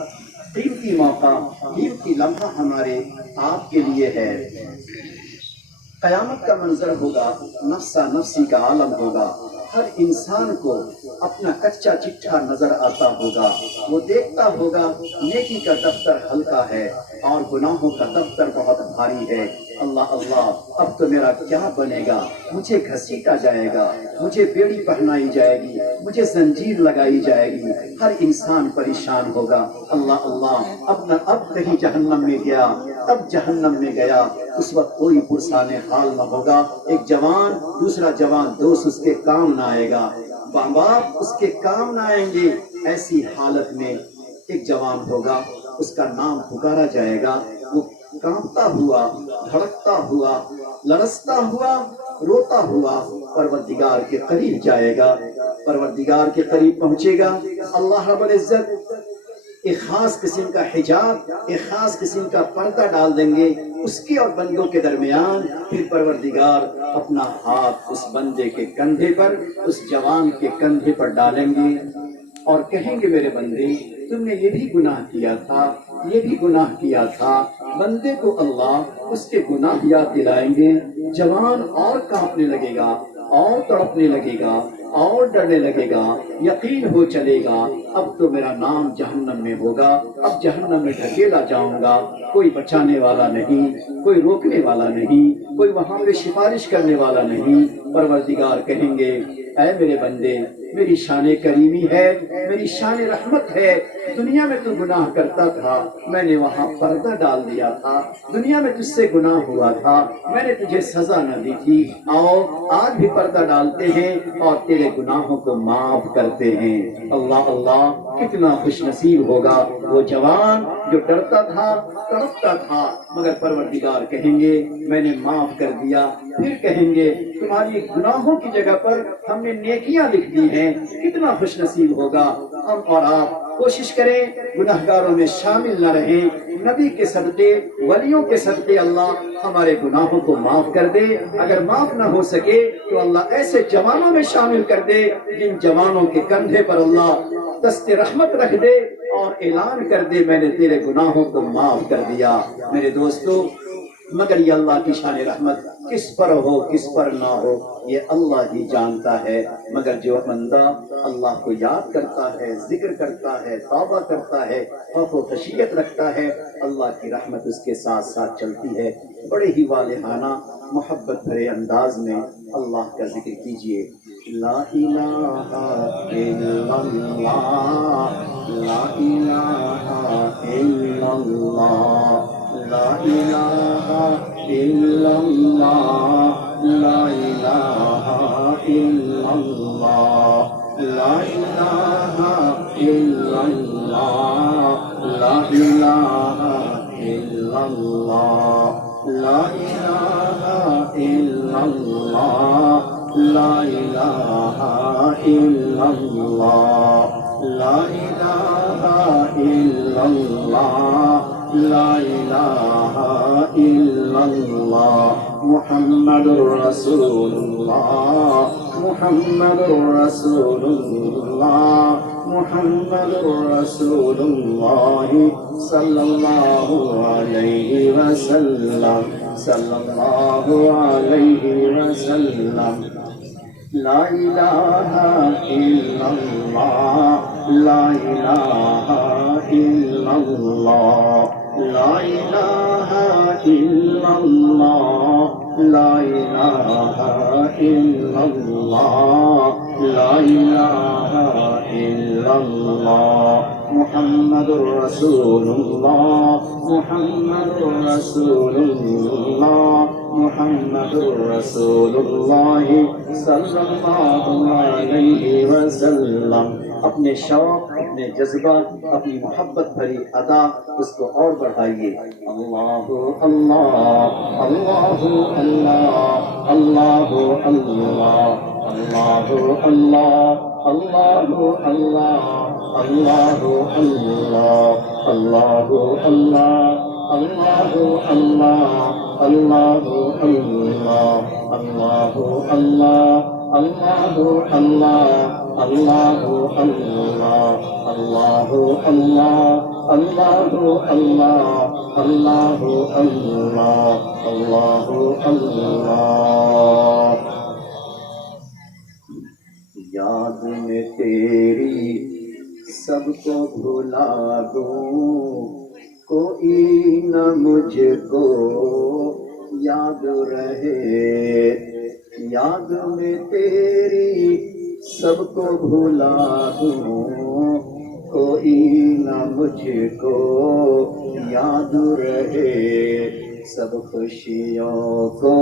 قیمتی موقع، قیمتی لمحہ ہمارے آپ کے لیے ہے۔ قیامت کا منظر ہوگا، نفسا نفسی کا عالم ہوگا، ہر انسان کو اپنا کچا چٹھا نظر آتا ہوگا، وہ دیکھتا ہوگا نیکی کا دفتر ہلکا ہے اور گناہوں کا دفتر بہت بھاری ہے۔ اللہ اللہ، اب تو میرا کیا بنے گا؟ مجھے گھسیٹا جائے گا، مجھے بیڑی پہنائی جائے گی، مجھے زنجیر لگائی جائے گی، ہر انسان پریشان ہوگا۔ اللہ اللہ، اب کہیں جہنم میں گیا، اب جہنم میں گیا، اس وقت کوئی پرسان حال نہ ہوگا۔ ایک جوان دوسرا جوان دوست اس کے کام نہ آئے گا، ماں باپ اس کے کام نہ آئیں گے۔ ایسی حالت میں ایک جوان ہوگا، اس کا نام پکارا جائے گا، وہ کانپتا ہوا، دھڑکتا ہوا، لرزتا ہوا، روتا ہوا پروردگار کے قریب جائے گا، پروردگار کے قریب پہنچے گا۔ اللہ رب العزت ایک خاص قسم کا حجاب، ایک خاص قسم کا پردہ ڈال دیں گے اس کے اور بندوں کے درمیان۔ پھر پروردگار اپنا ہاتھ اس بندے کے کندھے پر، اس جوان کے کندھے پر ڈالیں گے اور کہیں گے میرے بندے تم نے یہ بھی گناہ کیا تھا، یہ بھی گناہ کیا تھا۔ بندے کو اللہ اس کے گناہ یاد دلائیں گے، جوان اور کانپنے لگے گا، اور تڑپنے لگے گا، اور ڈرنے لگے گا، یقین ہو چلے گا اب تو میرا نام جہنم میں ہوگا، اب جہنم میں ڈھکیلا جاؤں گا، کوئی بچانے والا نہیں، کوئی روکنے والا نہیں، کوئی وہاں پہ سفارش کرنے والا نہیں۔ پروردگار کہیں گے اے میرے بندے، میری شان کریمی ہے، میری شان رحمت ہے، دنیا میں تو گناہ کرتا تھا، میں نے وہاں پردہ ڈال دیا تھا، دنیا میں تجھ سے گناہ ہوا تھا، میں نے تجھے سزا نہ دی تھی، آؤ آج بھی پردہ ڈالتے ہیں اور تیرے گناہوں کو معاف کرتے ہیں۔ اللہ اللہ، کتنا خوش نصیب ہوگا وہ جوان جو ڈرتا تھا تڑپتا تھا، مگر پروردگار کہیں گے میں نے معاف کر دیا، پھر کہیں گے تمہاری گناہوں کی جگہ پر ہم نے نیکیاں لکھ دی ہیں، کتنا خوش نصیب ہوگا۔ ہم اور آپ کوشش کریں گناہگاروں میں شامل نہ رہیں، نبی کے صدقے ولیوں کے صدقے اللہ ہمارے گناہوں کو معاف کر دے، اگر معاف نہ ہو سکے تو اللہ ایسے جوانوں میں شامل کر دے جن جوانوں کے کندھے پر اللہ دست رحمت رکھ دے اور اعلان کر دے میں نے تیرے گناہوں کو معاف کر دیا۔ میرے دوستو، مگر یہ اللہ کی شان رحمت کس پر ہو کس پر نہ ہو یہ اللہ ہی جانتا ہے، مگر جو بندہ اللہ کو یاد کرتا ہے، ذکر کرتا ہے، توبہ کرتا ہے، خوف و خشیت رکھتا ہے، اللہ کی رحمت اس کے ساتھ ساتھ چلتی ہے۔ بڑے ہی والہانہ محبت بھرے انداز میں اللہ کا ذکر کیجیے۔ لا الہ الا اللہ، لا الہ الا اللہ، لا الہ الا اللہ، لا الہ الا اللہ، لا الہ الا اللہ، لا الہ الا اللہ، لا الہ الا اللہ، لا الہ الا اللہ، لا الہ الا اللہ، لا الہ الا اللہ، محمد رسول اللہ، محمد رسول اللہ، محمد رسول اللہ، صلی اللہ علیہ وسلم، صلی اللہ علیہ وسلم۔ لا الہ الا اللہ، لا الہ الا اللہ، لا الہ الا اللہ، لا الہ الا اللہ، لا الہ الا اللہ، محمد رسول اللہ، محمد رسول اللہ، محمد رسول اللہ، صلی اللہ علیہ وسلم۔ اپنے شوق، اپنے جذبہ، اپنی محبت بھری ادا اس کو اور بڑھائیے۔ اللہ اللہ، اللہ اللہ، اللہ اللہ، اللہ اللہ، اللہ اللہ، اللہ اللہ، اللہ اللہ، اللہ اللہ، اللہ اللہ، اللہ اللہ، اللہ اللہ، اللہ اللہ، اللہ اللہ، اللہ اللہ، اللہ اللہ، اللہ اللہ۔ یاد میں تیری سب کو بھلا دوں، کوئی نہ مجھ کو یاد رہے، یاد میں تیری سب کو بھلا دوں، کوئی نہ مجھ کو یاد رہے، سب خوشیوں کو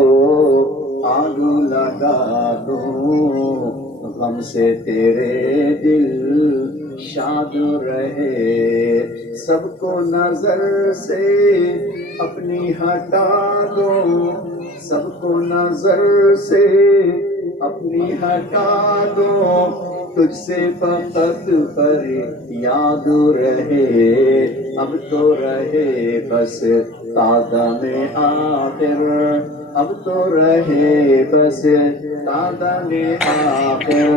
آگ لگا دوں، غم سے تیرے دل شاد رہے، سب کو نظر سے اپنی ہٹا دو، سب کو نظر سے اپنی ہٹا دو، تجھ سے فقط پر یاد رہے، اب تو رہے بس قدم آخر، اب تو رہے بس قدم آخر،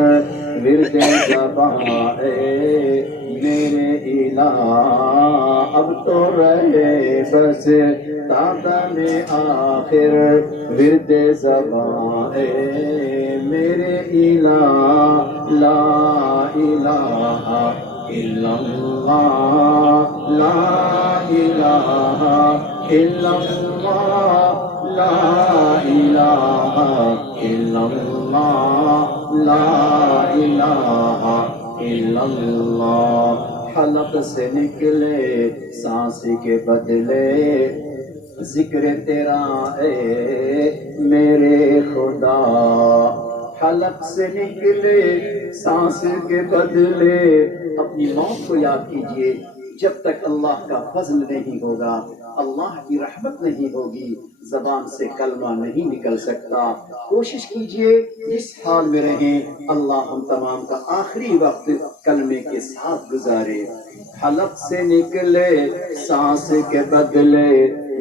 ورد زباں اے میرے الہ، اب تو رہے بس قدم آخر، ورد زباں اے میرے الہ، لا الہ الا اللہ، لا الہ الا اللہ، لا الہ الا اللہ، لا الہ الا اللہ۔ حلق سے نکلے سانس کے بدلے ذکر تیرا اے میرے خدا، حلق سے نکلے سانس کے بدلے اپنی موت کو یاد کیجئے، جب تک اللہ کا فضل نہیں ہوگا، اللہ کی رحمت نہیں ہوگی، زبان سے کلمہ نہیں نکل سکتا۔ کوشش کیجئے اس حال میں رہیں، اللہ ہم تمام کا آخری وقت کلمے کے ساتھ گزارے۔ حلق سے نکلے سانس کے بدلے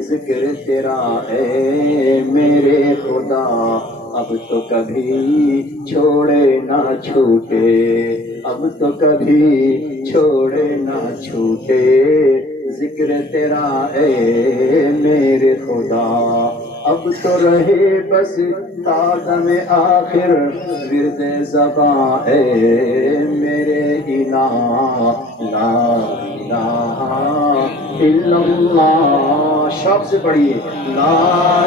ذکر تیرا اے میرے خدا، اب تو کبھی چھوڑے نہ چھوٹے، اب تو کبھی چھوڑے نہ چھوٹے، ذکر تیرا اے میرے خدا، اب تو رہے بس قدم آخر ورد زباں اے میرے الہ، لا الہ الا اللہ، شوق سے پڑھیے، لا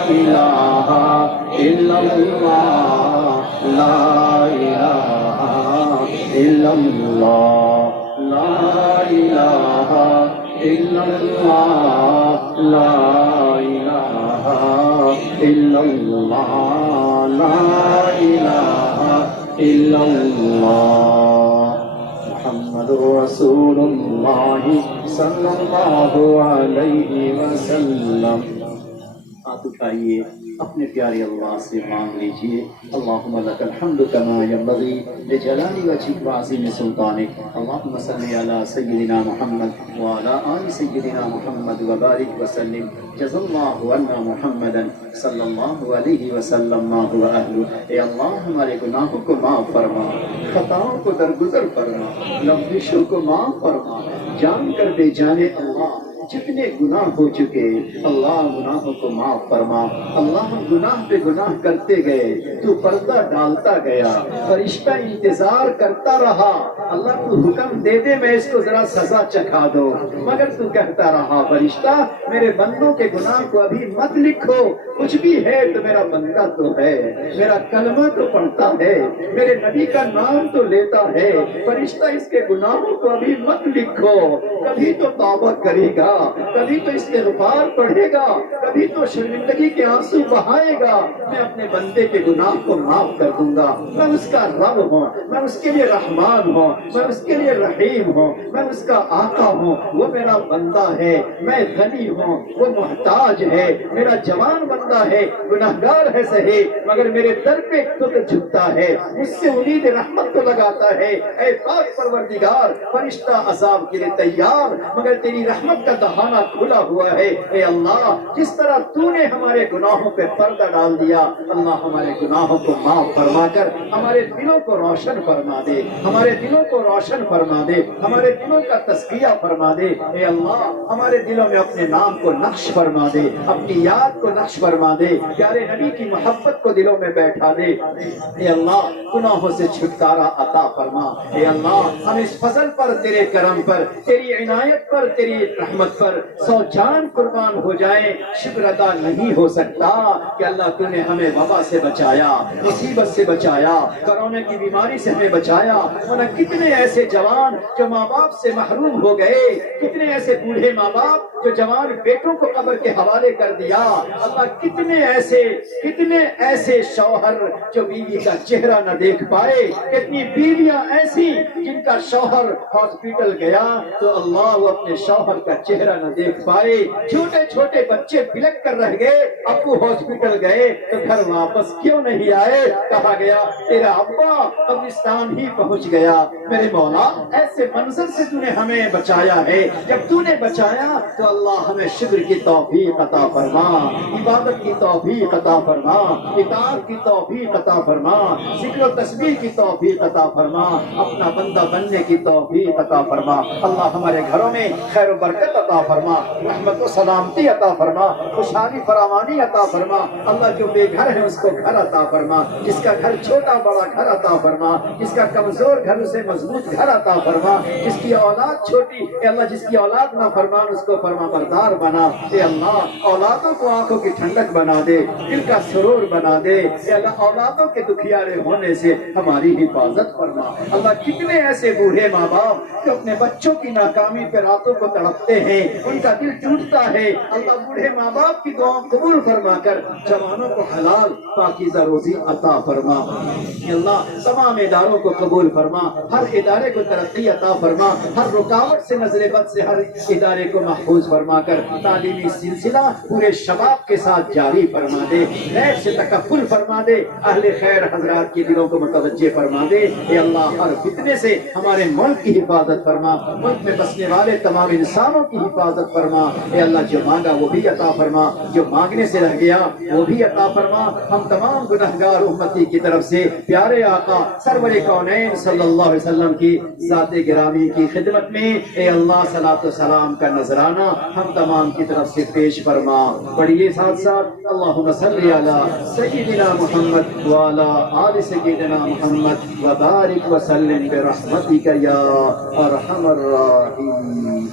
الہ الا اللہ، لا الہ الا اللہ، لا الہ الا اللہ، لا الہ الا اللہ، لا الہ الا اللہ، محمد رسول اللہ صلی اللہ علیہ وسلم۔ ہاتھ اٹھائیے، اپنے پیارے اللہ سے مانگ لیجیے، اللہم لک الحمد کما ینبغی لجلال وجہک وعظیم سلطانک، اللہم صلی علی سیدنا محمد وعلی آل سیدنا محمد وبارک وسلم، جزا اللہ عنا محمدا صلی اللہ علیہ وسلم ما هو اہل۔ اے اللہ ہمارے گناہوں کو معاف فرما، خطاؤں کو درگزر فرما، لغزشوں کو معاف فرما، جان کر بے جانے اللہ جتنے گناہ ہو چکے اللہ گناہوں کو معاف فرما۔ اللہ ہم گناہ پہ گناہ کرتے گئے، تو پردہ ڈالتا گیا، فرشتہ انتظار کرتا رہا، اللہ تو حکم دے دے میں اس کو ذرا سزا چکھا دو، مگر تو کہتا رہا فرشتہ میرے بندوں کے گناہ کو ابھی مت لکھو، کچھ بھی ہے تو میرا بندہ تو ہے، میرا کلمہ تو پڑھتا ہے، میرے نبی کا نام تو لیتا ہے، فرشتہ اس کے گناہوں کو ابھی مت لکھو، کبھی تو توبہ کرے گا، کبھی تو استغفار پڑھے گا، کبھی تو شرمندگی کے آنسو بہائے گا، میں اپنے بندے کے گناہ کو معاف کر دوں گا، میں اس کا رب ہوں، میں اس کے لیے رحمان ہوں، میں اس کے لیے رحیم ہوں، میں اس کا آقا ہوں، وہ میرا بندہ ہے، میں غنی ہوں، وہ محتاج ہے، میرا جوان بندہ ہے، گناہگار ہے صحیح مگر میرے در پہ تو جھکتا ہے، مجھ سے امید رحمت کو لگاتا ہے، اے پاک پروردگار فرشتہ عذاب کے لیے تیار مگر تیری رحمت کا دہانہ کھلا ہوا ہے، اے اللہ جس طرح تو نے ہمارے گناہوں پہ پردہ ڈال دیا، اللہ ہمارے گناہوں کو معاف فرما کر ہمارے دلوں کو روشن فرما دے، ہمارے دلوں کو روشن فرما دے، ہمارے دلوں کا تزکیہ فرما دے، اے اللہ ہمارے دلوں میں اپنے نام کو نقش فرما دے، اپنی یاد کو نقش فرما دے، پیارے نبی کی محبت کو دلوں میں بیٹھا دے، اے اللہ گناہوں سے چھٹکارا عطا فرما، اے اللہ ہم اس فضل پر تیرے کرم پر تیری عنایت پر تیری رحمت پر 100 جان قربان ہو جائیں، شکر ادا نہیں ہو سکتا کہ اللہ تو نے ہمیں وبا سے بچایا، مصیبت سے بچایا، کرونا کی بیماری سے ہمیں بچایا، ورنہ کتنے ایسے جوان جو ماں باپ سے محروم ہو گئے، کتنے ایسے بوڑھے ماں باپ جو جوان بیٹوں کو قبر کے حوالے کر دیا، اللہ کتنے ایسے شوہر جو بیوی کا چہرہ نہ دیکھ پائے، کتنی بیویاں ایسی جن کا شوہر ہاسپٹل گیا تو اللہ وہ اپنے شوہر کا چہرہ نہ دیکھ پائے، چھوٹے چھوٹے بچے بلک کر رہ گئے، ابو ہاسپٹل گئے تو گھر واپس کیوں نہیں آئے، کہا گیا تیرا ابا قبرستان ہی پہنچ گیا۔ میرے مولا ایسے منظر سے تو نے ہمیں بچایا ہے، جب تو نے بچایا تو اللہ ہمیں شکر کی توفیق عطا فرما، عبادت کی توفیق عطا فرما، اطاعت کی توفیق عطا فرما، ذکر و تسبیح کی توفیق عطا فرما، اپنا بندہ بننے کی توفیق عطا فرما، اللہ ہمارے گھروں میں خیر و برکت عطا فرما، رحمت و سلامتی عطا فرما، خوشحالی فراوانی عطا فرما، اللہ جو بے گھر ہے اس کو گھر عطا فرما، جس کا گھر چھوٹا بڑا گھر عطا فرما، جس کا کمزور گھر اسے مضبوط گھر عطا فرما، جس کی اولاد چھوٹی اے اللہ جس کی اولاد نہ فرمان اس کو فرما فرما بردار بنا. اے اللہ اولادوں کو آنکھوں کی ٹھنڈک بنا دے, دل کا سرور بنا دے. اے اللہ اولادوں کے دکھیارے ہونے سے ہماری حفاظت فرما. اللہ کتنے ایسے بوڑھے ماں باپ جو اپنے بچوں کی ناکامی پہ راتوں کو تڑپتے ہیں, ان کا دل ٹوٹتا ہے. اللہ بوڑھے ماں باپ کی دعاؤں قبول فرما کر جوانوں کو حلال پاکیزہ روزی عطا فرما. اے اللہ تمام اداروں کو قبول فرما, ہر ادارے کو ترقی عطا فرما, ہر رکاوٹ سے نظر بد سے ہر ادارے کو محفوظ فرما کر تعلیمی سلسلہ پورے شباب کے ساتھ جاری فرما دے. خیر سے تکفل فرما دے, اہل خیر حضرات کی دلوں کو متوجہ فرما دے. اے اللہ ہر فتنے سے ہمارے ملک کی حفاظت فرما, ملک میں بسنے والے تمام انسانوں کی حفاظت فرما. اے اللہ جو مانگا وہ بھی عطا فرما, جو مانگنے سے رہ گیا وہ بھی عطا فرما. ہم تمام گنہگار امتی کی طرف سے پیارے آقا سرور کونین صلی اللہ علیہ وسلم کی ذات گرامی کی خدمت میں اے اللہ صلاۃ و سلام کا نذرانہ ہم تمام کی طرف سے پیش فرما. پڑھیے ساتھ ساتھ اللہم صلی علی سیدنا محمد وعلی آل سیدنا محمد وبارک وسلم برحمتک یا ارحم الراحمین.